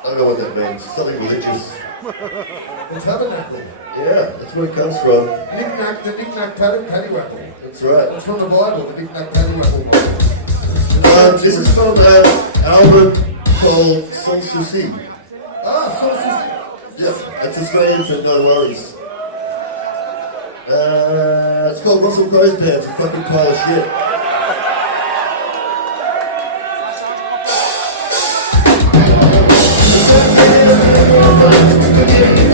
I don't know what that means. Something religious. The tabernacle. Yeah, that's where it comes from. Knick-knack, the knick-knack, paddywhackle. That's right. That's from the Bible, the knick-knack, paddywhackle. This is from an album called Sans Souci. Ah, sauces. Yep, that's Australian for No Worries. It's called Russell Crowe's Pants, a fucking pile of shit. Yeah.